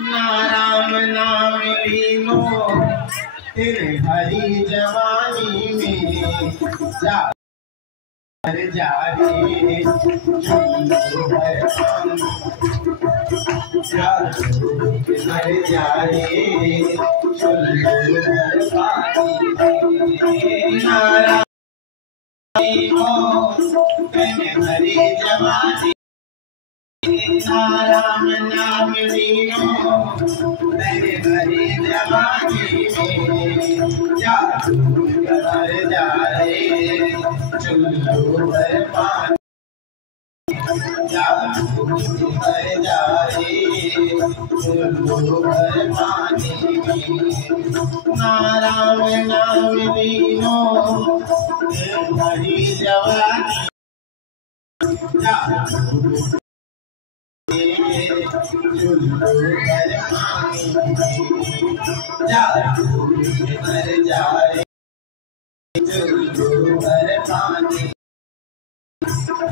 ना राम नाम लीनो तेरे हरी जवानी में जा जा रे झुल्लू भर पानी जा जा रे झुल्लू भर पानी ना हरी जवानी ना राम नाम लीनो तेरे हरी जवानी में जा जा रे झुल्लू भर पानी जा रे झुल्लू भर पानी ना राम नाम लीनो हरी जवानी जा झुल्लू भर पानी जा जा रे झुल्लू भर पानी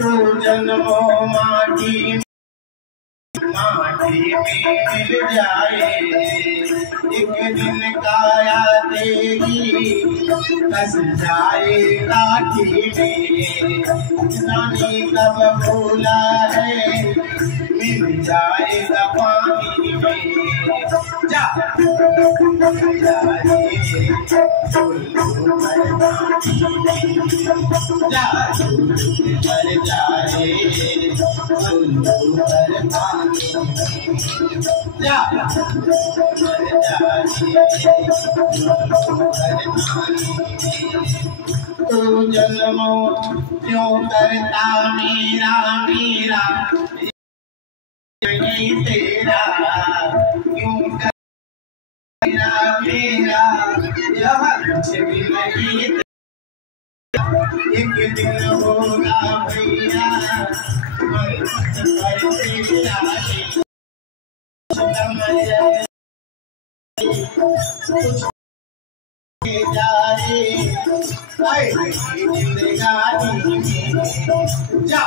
तू जन्मो माटी माटी में मिल जाए एक दिन काया तेरी कस जाए काठी में नानी कब भूला है मिल जाएगा पानी में जा जा रे झुल्लू भर पानी जा जा रे झुल्लू भर पानी जा जा रे झुल्लू भर पानी तू जन्मो क्यों करता मेरा मेरा नहीं तेरा क्यों करता मेरा यह कुछ भी नहीं एक दिन होगा भैया जिंदगानी जा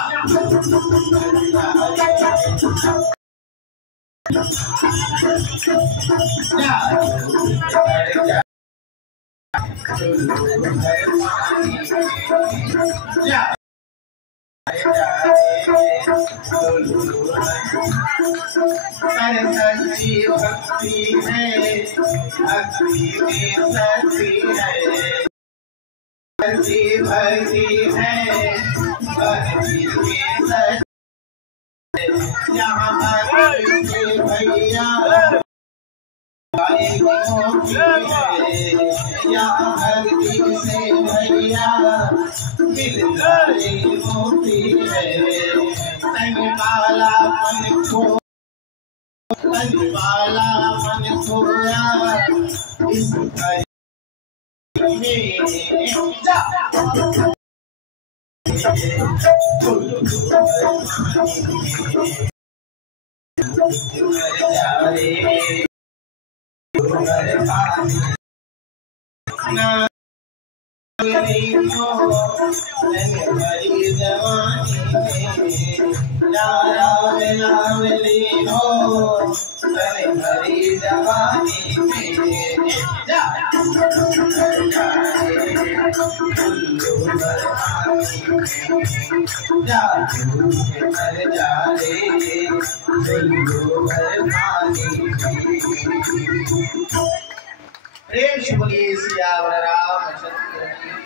सच्ची भक्ति है भक्ति में सच्ची है सच्ची भक्ति है भक्ति में सच्ची यहाँ भक्ति भैया यहाँ भक्ति से भैया मिल जाए मोती है तन वाला मन खोया इस में जा हरी जवानी नाम लीनो हरी जवानी जा झुल्लू भर पानी जा जा रे झुल्लू भर पानी प्रेम से बोलिए सियावर रामचंद्र की।